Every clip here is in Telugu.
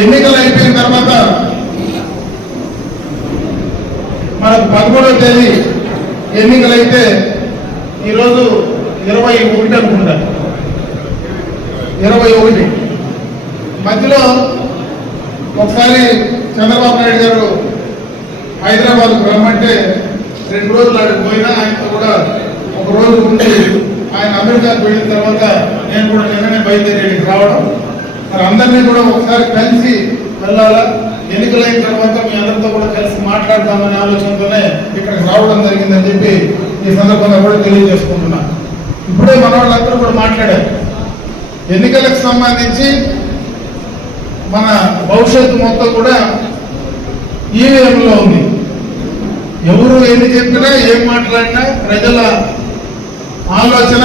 ఎన్నికలు అయిపోయిన తర్వాత మనకు 11వ తేదీ ఎన్నికలైతే ఈరోజు 21 అనుకుంటా, 21 మధ్యలో ఒకసారి చంద్రబాబు నాయుడు గారు హైదరాబాద్కు రమ్మంటే 2 రోజులు అక్కడికి పోయినా ఆయనతో కూడా ఒక రోజు ఉండి ఆయన అమెరికాకు వెళ్ళిన తర్వాత నేను కూడా నిన్ననే బయలుదేరి రావడం, మరి అందరినీ కూడా ఒకసారి కలిసి వెళ్ళాలా, ఎన్నికలైన తర్వాత మీ అందరితో కూడా కలిసి మాట్లాడదామనే ఆలోచనతోనే ఇక్కడికి రావడం జరిగిందని చెప్పి ఈ సందర్భంగా కూడా తెలియజేసుకుంటున్నా. ఇప్పుడే మన వాళ్ళందరూ కూడా మాట్లాడారు. ఎన్నికలకు సంబంధించి మన భవిష్యత్తు మొత్తం కూడా ఈవీఎంలో ఉంది. ఎవరు ఎన్ని చెప్పినా ఏం మాట్లాడినా ప్రజల ఆలోచన,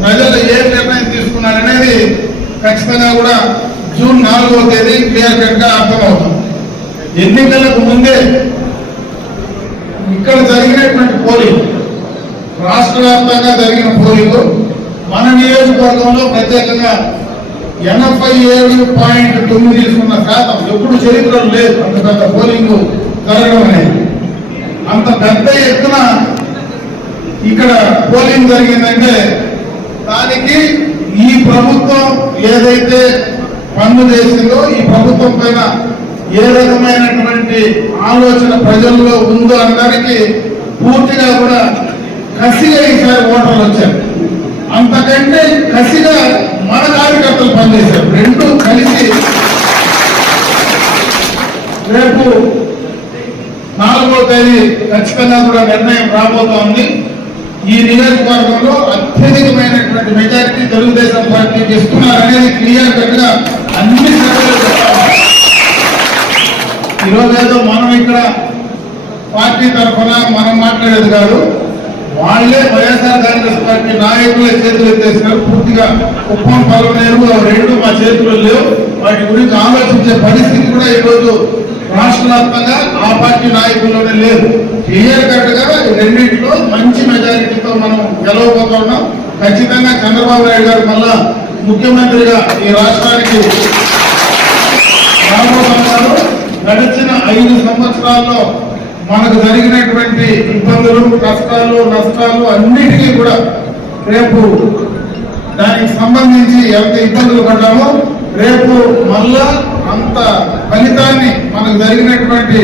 ప్రజలు ఏ నిర్ణయం తీసుకున్నారనేది ఖచ్చితంగా కూడా జూన్ 4వ తేదీ క్లియర్ కట్ గా అర్థమవుతుంది. ఎన్నికలకు ముందే ఇక్కడ జరిగినటువంటి పోలింగ్, రాష్ట్ర వ్యాప్తంగా జరిగిన పోలింగ్ మన నియోజకవర్గంలో ప్రత్యేకంగా 87.9% ఎప్పుడు చరిత్రలో లేదు. అంత పెద్ద పోలింగ్ జరగడం అనేది, అంత పెద్ద ఎత్తున ఇక్కడ పోలింగ్ జరిగిందంటే దానికి ఈ ప్రభుత్వం ఏదైతే పన్ను చేసిందో, ఈ ప్రభుత్వం పైన ఏ రకమైనటువంటి ఆలోచన ప్రజల్లో ఉందో అనడానికి పూర్తిగా కూడా కసిగా ఈసారి ఓటర్లు వచ్చారు. అంతకంటే కసిగా మన కార్యకర్తలు పనిచేశారు. రెండు కలిసి రేపు 4వ తేదీ ఖచ్చితంగా కూడా నిర్ణయం రాబోతోంది. ఈ నియోజకవర్గంలో అత్యధికమైనటువంటి మెజారిటీ తెలుగుదేశం పార్టీకి ఇస్తున్నారనేది క్లియర్ కట్ గా అన్ని సర్వేలు చెప్తారు. ఈరోజు ఏదో మనం ఇక్కడ పార్టీ తరఫున మనం మాట్లాడేది కాదు, వాళ్లే వైఎస్ఆర్ కాంగ్రెస్ పార్టీ నాయకులే చేతులు ఎత్తేసినారు. పూర్తిగా కుప్పం, పలమనేరు రెండు మా చేతుల్లో లేవు. వాటి గురించి ఆలోచించే పరిస్థితి కూడా ఈరోజు రాష్ట్ర వ్యాప్తంగా ఆ పార్టీ నాయకుల్లోనే లేదు. క్లియర్ కట్ గా రెండింటిలో మంచి మెజారిటీతో మనం గెలవబోతా ఉన్నాం. ఖచ్చితంగా చంద్రబాబు నాయుడు గారు మళ్ళా ముఖ్యమంత్రిగా ఈ రాష్ట్రానికి రాబోతున్నారు. గడిచిన 5 సంవత్సరాల్లో మనకు జరిగినటువంటి ఇబ్బందులు, కష్టాలు, నష్టాలు అన్నిటికీ కూడా రేపు దానికి సంబంధించి ఎంత ఇబ్బందులు పడ్డామో రేపు మళ్ళా అంత ఫలితాన్ని, మనకు జరిగినటువంటి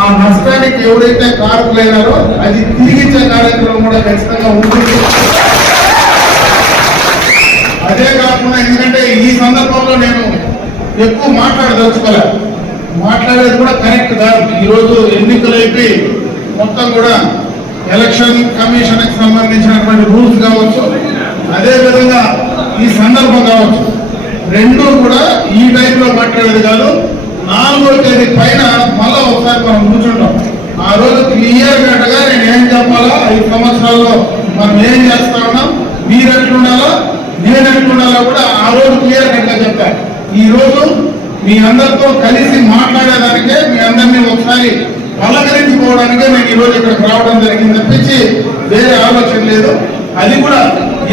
ఆ నష్టానికి ఎవరైతే కారకులైనారో అది తిరిగిచ్చే కార్యక్రమం కూడా ఖచ్చితంగా ఉంటుంది. అదే కాకుండా ఎందుకంటే ఈ సందర్భంలో నేను ఎక్కువ మాట్లాడదలుచుకోలేదు, మాట్లాడేది కూడా కరెక్ట్ కాదు. ఈరోజు ఎన్నికలైపోయి మొత్తం కూడా ఎలక్షన్ కమిషన్ కి సంబంధించినటువంటి రూల్స్ కావచ్చు, అదేవిధంగా ఈ సందర్భం కావచ్చు, రెండూ కూడా ఈ టైంలో మాట్లాడేది కాదు. 4వ తేదీ పైన మళ్ళా ఒకసారి మనం కూర్చుంటాం. ఆ రోజు క్లియర్ కట్గా నేను ఏం చెప్పాలా, 5 సంవత్సరాల్లో మనం ఏం చేస్తా ఉన్నాం, మీరు ఎట్లుండాలా, నేను ఎట్లుండాలా కూడా ఆ రోజు క్లియర్ కట్గా చెప్తాను. ఈ రోజు మీ అందరితో కలిసి మాట్లాడేదానికే, మీ అందరినీ ఒకసారి పలకరించుకోవడానికే నేను ఈరోజు ఇక్కడికి రావడం జరిగింది తప్పించి వేరే ఆలోచన లేదు. అది కూడా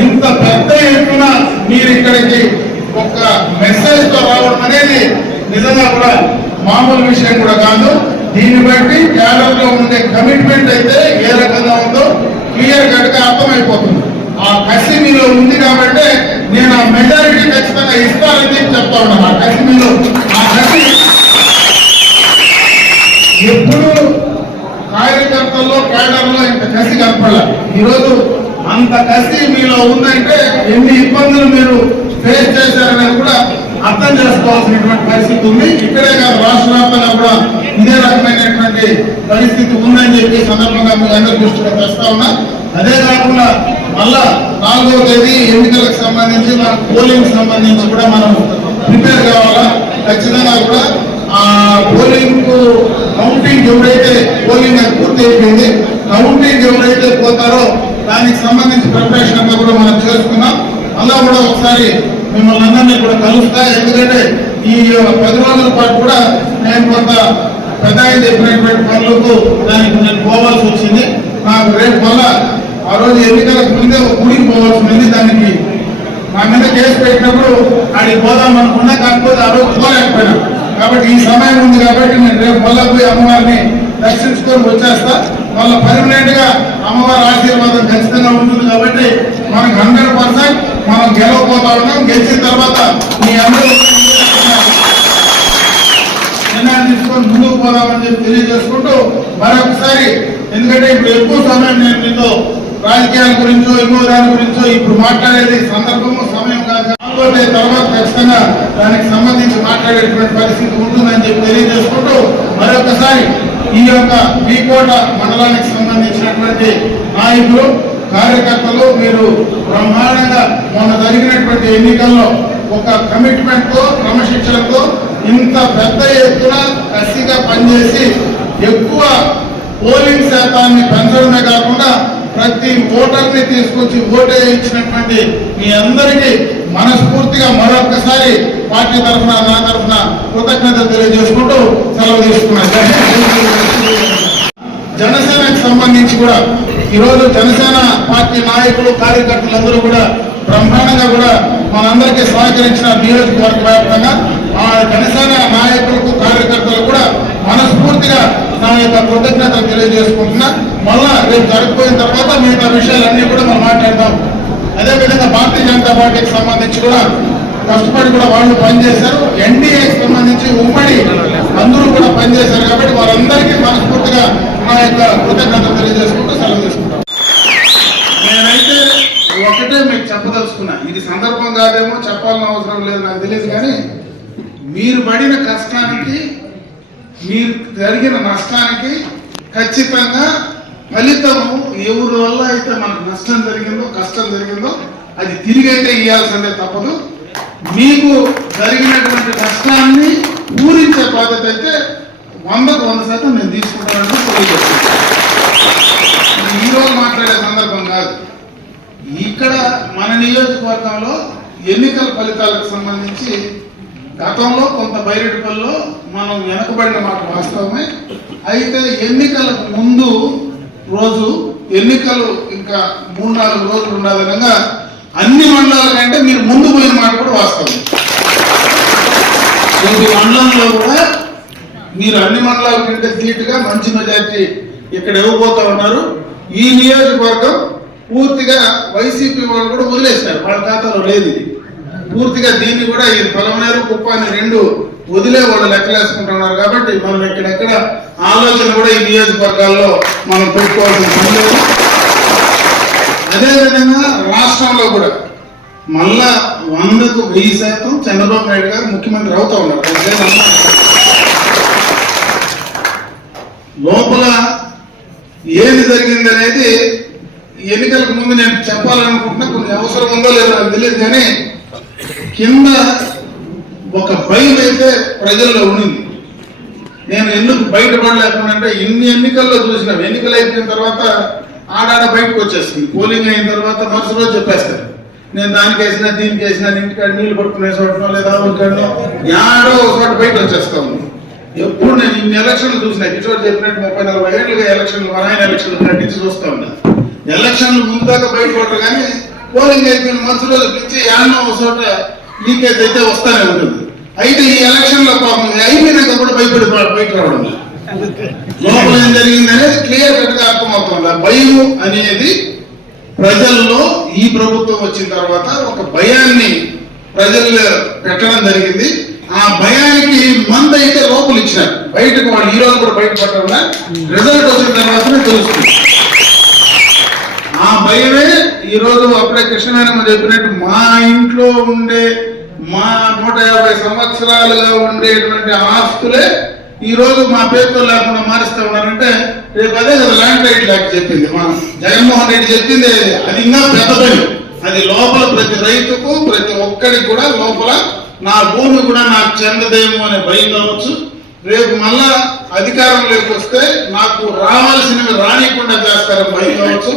ఇంత పెద్ద ఎత్తున మీరు ఇక్కడికి ఒక మెసేజ్ తో రావడం అనేది నిజంగా కూడా మామూలు విషయం కూడా కాదు. దీన్ని బట్టి క్యాడర్ లో ఉండే కమిట్మెంట్ అయితే ఏ రకంగా ఉందో క్లియర్ కట్ గా అర్థమైపోతుంది. ఆ కసి మీలో ఉంది కాబట్టి నేను ఆ మెజారిటీ ఖచ్చితంగా ఇస్తానని చెప్తా ఉన్నాను. ఆ కసి మీలో, ఆ కసి ఎప్పుడు కార్యకర్తల్లో, క్యాడర్లో ఇంత కసి కనపడాలి. ఈరోజు అంత కసి మీలో ఉందంటే ఎన్ని ఇబ్బందులు మీరు ఫేస్ చేశారనేది కూడా అర్థం చేసుకోవాల్సినటువంటి పరిస్థితి ఉంది. ఇక్కడే కాదు, రాష్ట్ర వ్యాప్తంగా కూడా ఇదే రకమైనటువంటి పరిస్థితి ఉందని చెప్పి సందర్భంగా మీ అందరి దృష్టిలో తెస్తా ఉన్నా. అదే కాకుండా మళ్ళా 4వ తేదీ ఎన్నికలకు సంబంధించి, మన పోలింగ్ సంబంధించి కూడా మనం ప్రిపేర్ కావాలా. ఖచ్చితంగా కూడా ఆ పోలింగ్ కౌంటింగ్ ఎవరైతే పోలింగ్ పూర్తి అయిపోయింది, కౌంటింగ్ ఎవరైతే పోతారో దానికి సంబంధించి ప్రిపరేషన్ అంతా కూడా మనం చేసుకున్నాం. అలా కూడా ఒకసారి మిమ్మల్ని అందరినీ కూడా కలుస్తా. ఎందుకంటే ఈ 10 రోజుల పాటు కూడా నేను కొంత పెద్ద చెప్పినటువంటి పనులకు దానికి నేను పోవాల్సి వచ్చింది. నాకు రేపు మళ్ళా ఆ రోజు ఎన్నికలకు ముందే ఒక గుడికి పోవాల్సి ఉంది. దానికి మా మీద కేసు పెట్టినప్పుడు ఆడికి పోదాం అనుకున్నా, కాకపోతే ఆ రోజు పోలేకపోయినా. కాబట్టి ఈ సమయం ఉంది కాబట్టి నేను రేపు మళ్ళా పోయి అమ్మవారిని దర్శించుకొని వచ్చేస్తా. మళ్ళీ పర్మనెంట్ గా అమ్మవారి ఆశీర్వాదం ఖచ్చితంగా ఉంటుంది. కాబట్టి మనకు 100% మనం గెలవపోతా ఉన్నాం. గెలిచిన తర్వాత మీ అందరూ నిర్ణయం తీసుకొని ముందుకు పోదామని చెప్పి తెలియజేసుకుంటూ మరొకసారి, ఎందుకంటే ఇప్పుడు ఎక్కువ సమయం నేను మీతో రాజకీయాల గురించో ఇంకో దాని గురించో ఇప్పుడు మాట్లాడేది సందర్భము సమయం కాదు. తర్వాత ఖచ్చితంగా దానికి సంబంధించి మాట్లాడేటువంటి పరిస్థితి ఉంటుందని చెప్పి తెలియజేసుకుంటూ మరొకసారి ఈ యొక్క వీకోట మండలానికి సంబంధించినటువంటి నాయకులు, కార్యకర్తలు మీరు బ్రహ్మాండంగా మొన్న జరిగినటువంటి ఎన్నికల్లో ఒక కమిట్మెంట్ తో, క్రమశిక్షణతో ఇంత పెద్ద ఎత్తున కసిగా పనిచేసి ఎక్కువ పోలింగ్ శాతాన్ని పెంచడమే కాకుండా ప్రతి ఓటర్ని తీసుకొచ్చి ఓటే ఇచ్చినటువంటి మీ అందరికీ మనస్ఫూర్తిగా మరొకసారి పార్టీ తరఫున, నా తరఫున కృతజ్ఞతలు తెలియజేసుకుంటూ సెలవు తీసుకున్నాను. జనసేనకు సంబంధించి కూడా ఈరోజు జనసేన పార్టీ నాయకులు, కార్యకర్తలందరూ కూడా బ్రహ్మాండంగా కూడా మనందరికీ సహకరించిన నియోజకవర్గ వ్యాప్తంగా ఆ జనసేన నాయకులకు, కార్యకర్తలకు కూడా మనస్ఫూర్తిగా నా యొక్క కృతజ్ఞతలు తెలియజేసుకుంటున్నా. మళ్ళా రేపు జరిగిపోయిన తర్వాత మిగతా విషయాలన్నీ కూడా మనం మాట్లాడదాం. అదేవిధంగా భారతీయ జనతా పార్టీకి సంబంధించి కూడా కష్టపడి కూడా వాళ్ళు పనిచేశారు. ఎన్డీఏకి సంబంధించి ఉమ్మడి అందరూ కూడా పనిచేశారు. కాబట్టి వారందరికీ మనస్ఫూర్తిగా నా యొక్క కృతజ్ఞతలు తెలియజేసుకుంటూ సెలవు తీసుకుంటాం. నేనైతే ఒకటే మీకు చెప్పదలుచుకున్నా, ఇది సందర్భం కాదేమో, చెప్పాలని అవసరం లేదు నాకు తెలియదు, కానీ మీరు పడిన కష్టానికి, మీరు జరిగిన నష్టానికి ఖచ్చితంగా ఫలితము ఎవరి వల్ల అయితే మనకు నష్టం జరిగిందో, కష్టం జరిగిందో అది తిరిగి అయితే ఇవ్వాల్సిందే తప్పదు. మీకు జరిగినటువంటి కష్టాన్ని పూరించే బాధ్యత అయితే 100% నేను తీసుకుంటానని తెలియజేస్తాను. ఈరోజు మాట్లాడే సందర్భం కాదు. ఇక్కడ మన నియోజకవర్గంలో ఎన్నికల ఫలితాలకు సంబంధించి గతంలో కొంత బైరెడ్డిపల్లిలో మనం వెనకబడిన మాట వాస్తవమే. అయితే ఎన్నికలకు ముందు రోజు, ఎన్నికలు ఇంకా 3-4 రోజులు ఉండే విధంగా అన్ని మండలాల కంటే మీరు ముందు పోయిన మాట కూడా వాస్తవం. ప్రతి మండలంలో కూడా మీరు అన్ని మండలాల కంటే ధీటుగా మంచి మెజార్టీ ఇక్కడ ఇవ్వబోతా ఉన్నారు. ఈ నియోజకవర్గం పూర్తిగా వైసీపీ వాళ్ళు కూడా వదిలేస్తారు, వాళ్ళ ఖాతాలో లేదు. ఇది పూర్తిగా దీన్ని కూడా ఈ పొలమనేరు, కుప్పాన్ని 2 వదిలే వాళ్ళు లెక్కలేసుకుంటున్నారు. కాబట్టి మనం ఎక్కడెక్కడ ఆలోచన కూడా ఈ నియోజకవర్గాల్లో మనం పెట్టుకోవాల్సిన పని లేదు. అదేవిధంగా రాష్ట్రంలో కూడా మళ్ళా 100కు 1000% చంద్రబాబు నాయుడు గారు ముఖ్యమంత్రి అవుతా ఉన్నారు. లోపల ఏది జరిగింది అనేది ఎన్నికలకు ముందు నేను చెప్పాలనుకుంటున్నా, కొన్ని అవసరం ఉందో లేదో నాకు తెలియదు, కానీ కింద ఒక భయం అయితే ప్రజల్లో ఉండింది. నేను ఎందుకు బయటపడలేకుండా అంటే ఇన్ని ఎన్నికల్లో చూసినాం. ఎన్నికలు అయిపోయిన తర్వాత ఆడాడ బయటకు వచ్చేస్తుంది. పోలింగ్ అయిన తర్వాత మరుసటి రోజు చెప్పేస్తారు, నేను దానికి వేసినా, దీనికి వేసినా, ఇంటికాడ నీళ్లు పట్టుకునే చోటనో లేదా ఒకటో యాడో ఒక చోట బయట వచ్చేస్తా ఉంది. ఎప్పుడు నేను ఇన్ని ఎలక్షన్లు చూసినా, కిషోర్ చెప్పినట్టు 30-40 ఏళ్ళుగా ఎలక్షన్లు, మన ఆయన ఎలక్షన్లు నటించి చూస్తా ఉన్నా. ఎలక్షన్లు ముందాక బయటపడరు, కానీ పోలింగ్ అయిపోయిన మరుసటి రోజు నుంచి యాడో ఒక చోట లీకేజ్ అయితే వస్తానే ఉంటుంది. అయితే ఈ ఎలక్షన్ లో పాపం అయిపోయినాక కూడా భయపడి బయట రావడం లేదు. లోపల ఏం జరిగింది అనేది క్లియర్ కట్ గా అర్థమవుతుంది. భయం అనేది ప్రజల్లో ఈ ప్రభుత్వం వచ్చిన తర్వాత ఒక భయాన్ని ప్రజల్లో పెట్టడం జరిగింది. ఆ భయానికి మందు అయితే లోపల ఇచ్చినారు, బయటకు వాళ్ళు ఈ రోజు కూడా బయటపడడం రిజల్ట్ వచ్చిన తర్వాతనే తెలుస్తుంది. ఆ భయమే ఈ రోజు అప్పుడే కృష్ణనారాయణ చెప్పినట్టు మా ఇంట్లో ఉండే, మా 150 సంవత్సరాలుగా ఉండేటువంటి ఆస్తులే ఈ రోజు మా పేరుతో లేకుండా మారుస్తా ఉన్నారంటే రేపు అదే కదా ల్యాండ్ రైట్ యాక్ట్ చెప్పింది. మనం జగన్మోహన్ రెడ్డి చెప్పింది అది ఇంకా పెద్ద భయం. అది లోపల ప్రతి రైతుకు, ప్రతి ఒక్కరికి కూడా లోపల నా భూమి కూడా నాకు చెందదేమో అనే భయం కావచ్చు. రేపు మళ్ళా అధికారంలోకి వస్తే నాకు రావాల్సినవి రానికుండా చేస్తారని భయం కావచ్చు.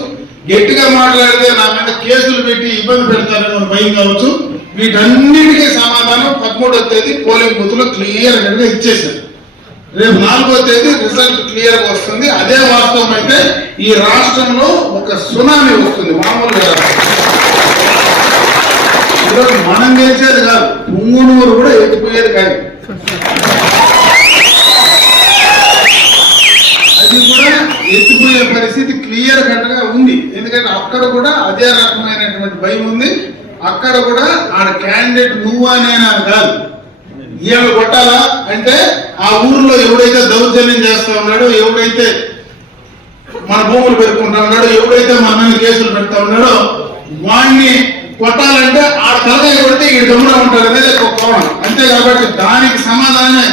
గట్టిగా మాట్లాడితే నా మీద కేసులు పెట్టి ఇబ్బంది పెడతారని భయం కావచ్చు. వీటన్నిటికీ సమాధానం 13వ తేదీ పోలింగ్ బూత్ లో క్లియర్ గా ఇచ్చేసారు. రేపు 4వ తేదీ రిజల్ట్ క్లియర్ గా వస్తుంది. అదే వాస్తవం అయితే ఈ రాష్ట్రంలో ఒక సునామీ వస్తుంది. మామూలుగా ఈరోజు మనం గెలిచేది కాదు, పుంగునూరు కూడా ఎత్తిపోయేది కాదు. అది కూడా ఎత్తిపోయే పరిస్థితి క్లియర్ కట్ గా ఉంది. ఎందుకంటే అక్కడ కూడా అదే రకమైనటువంటి భయం ఉంది. అక్కడ కూడా ఆడ క్యాండిడేట్ నువ్వా నేనా కాదు, ఏమి కొట్టాలా అంటే ఆ ఊర్లో ఎవడైతే దౌర్జన్యం చేస్తా ఉన్నాడో, ఎవడైతే మన భూములు పెట్టుకుంటా ఉన్నాడో, ఎవడైతే మన మీద కేసులు పెడతా ఉన్నాడో వాడిని కొట్టాలంటే ఆడ తలకాయ కొడితే ఈ దమ్ముగా ఉంటారు అనేది ఒక కోణం అంతే. కాబట్టి దానికి సమాధానమే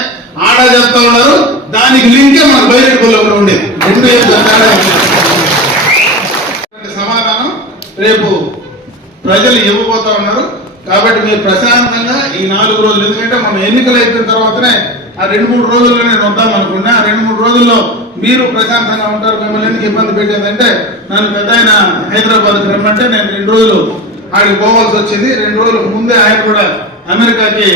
ఆడ చెప్తా ఉన్నారు, దానికి లింకే మన బయటలో ఉండేది. సమాధానం రేపు ప్రజలు ఇవ్వబోతా ఉన్నారు. కాబట్టి మీరు ప్రశాంతంగా ఈ 4 రోజులు, ఎందుకంటే మనం ఎన్నికలు అయిపోయిన తర్వాతనే ఆ 2-3 రోజుల్లో నేను వద్దాం అనుకున్నా. 2-3 రోజుల్లో మీరు ప్రశాంతంగా ఉంటారు. మిమ్మల్ని ఎందుకు ఇబ్బంది పెట్టేదంటే, నన్ను పెద్ద ఆయన హైదరాబాద్కి రమ్మంటే నేను 2 రోజులు ఆడికి పోవాల్సి వచ్చింది. 2 రోజులకు ముందే ఆయన కూడా అమెరికాకి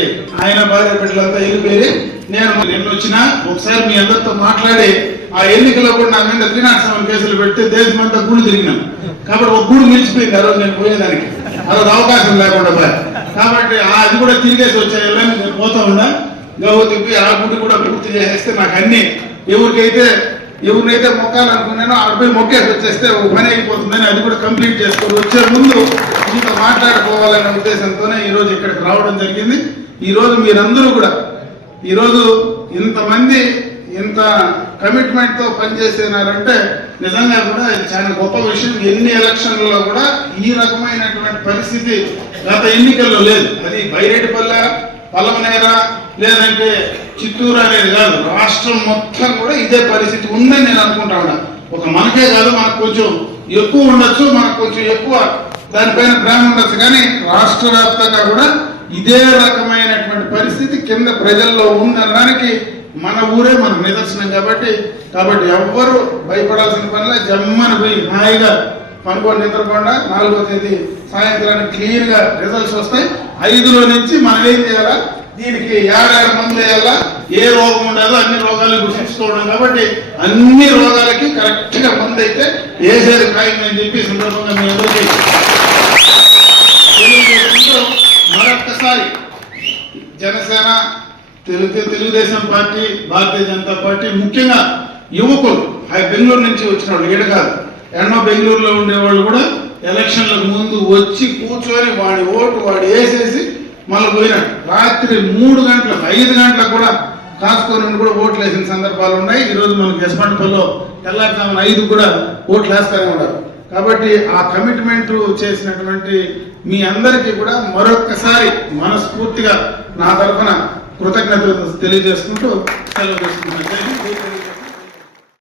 ఆయన భార్య బిడ్డలంతా వెళ్ళిపోయి, నేను నిన్న వచ్చినా ఒకసారి మీ అందరితో మాట్లాడి ఆ ఎన్నికల్లో కూడా నా మీద 307 కేసులు పెడితే దేశమంతా గుడి తిరిగినాను. కాబట్టి ఒక గుడి నిలిచిపోయింది ఆ రోజు నేను పోయేదానికి, అదొక అవకాశం లేకుండా పోయా. కాబట్టి అది కూడా తిరిగేసి వచ్చాయి. నేను పోతా ఉన్నా గవ్వ తిప్పి ఆ గుడి కూడా పూర్తి చేసేస్తే నాకు అన్ని ఎవరినైతే మొక్కాలనుకున్నానో ఆడపై మొక్కేసి వచ్చేస్తే ఒక పని అయిపోతుందని అది కూడా కంప్లీట్ చేసుకొని వచ్చే ముందు ఇంత మాట్లాడుకోవాలనే ఉద్దేశంతోనే ఈరోజు ఇక్కడికి రావడం జరిగింది. ఈరోజు మీరందరూ కూడా ఈరోజు ఇంతమంది ఇంత కమిట్మెంట్ తో పనిచేసినారంటే నిజంగా కూడా ఇది చాలా గొప్ప విషయం. ఎన్ని ఎలక్షన్లలో కూడా ఈ రకమైనటువంటి పరిస్థితి గత ఎన్నికల్లో లేదు. అది బైరెడ్డిపల్లె, పలమనేర లేదంటే చిత్తూరు అనేది కాదు, రాష్ట్రం మొత్తం కూడా ఇదే పరిస్థితి ఉందని నేను అనుకుంటా ఉన్నా. ఒక మనకే కాదు, మనకు కొంచెం ఎక్కువ ఉండొచ్చు, మనకు కొంచెం ఎక్కువ దానిపైన ప్రేమ ఉండొచ్చు, కానీ రాష్ట్ర వ్యాప్తంగా కూడా ఇదే రకమైనటువంటి పరిస్థితి కింద ప్రజల్లో ఉందనడానికి మన ఊరే మనకు నిదర్శనం. కాబట్టి ఎవ్వరు భయపడాల్సిన పనిలే. జమ్మని పోయి హాయిగా పనుకొని నిద్రపోండా. 4వ తేదీ సాయంత్రానికి క్లియర్ గా రిజల్ట్స్ వస్తాయి. 5లో నుంచి మనం ఏం చేయాలా, దీనికి 7 మందులు వేయాలా, ఏ రోగం ఉండదో అన్ని రోగాలు గుర్తించుకోవడం. కాబట్టి అన్ని రోగాలకి కరెక్ట్ గా మందు అయితే వేసేది ఖాయం అని చెప్పి సందర్భంగా మీ అందరికీ మరొక్కసారి జనసేన, తెలుగుదేశం పార్టీ, భారతీయ జనతా పార్టీ, ముఖ్యంగా యువకులు బెంగళూరు నుంచి వచ్చిన వాళ్ళు, ఈడ కాదు ఎన్నో బెంగళూరులో ఉండేవాళ్ళు కూడా ఎలక్షన్లకు ముందు వచ్చి కూర్చొని వాడి ఓటు వాడు వేసేసి మళ్ళీ పోయినాడు. రాత్రి 3 గంటలకు 5 గంటలకు కూడా కాసుకొని కూడా ఓట్లు వేసిన సందర్భాలు ఉన్నాయి. ఈరోజు మనకు యశ్వంతపల్లిలో తెల్లారుజామున 5 కూడా ఓట్లు వేస్తూనే ఉన్నారు. కాబట్టి ఆ కమిట్మెంట్ చేసినటువంటి మీ అందరికీ కూడా మరొక్కసారి మనస్ఫూర్తిగా నా తరఫున కృతజ్ఞతలు తెలియజేసుకుంటూ సెలవు తీసుకుంటున్నాను.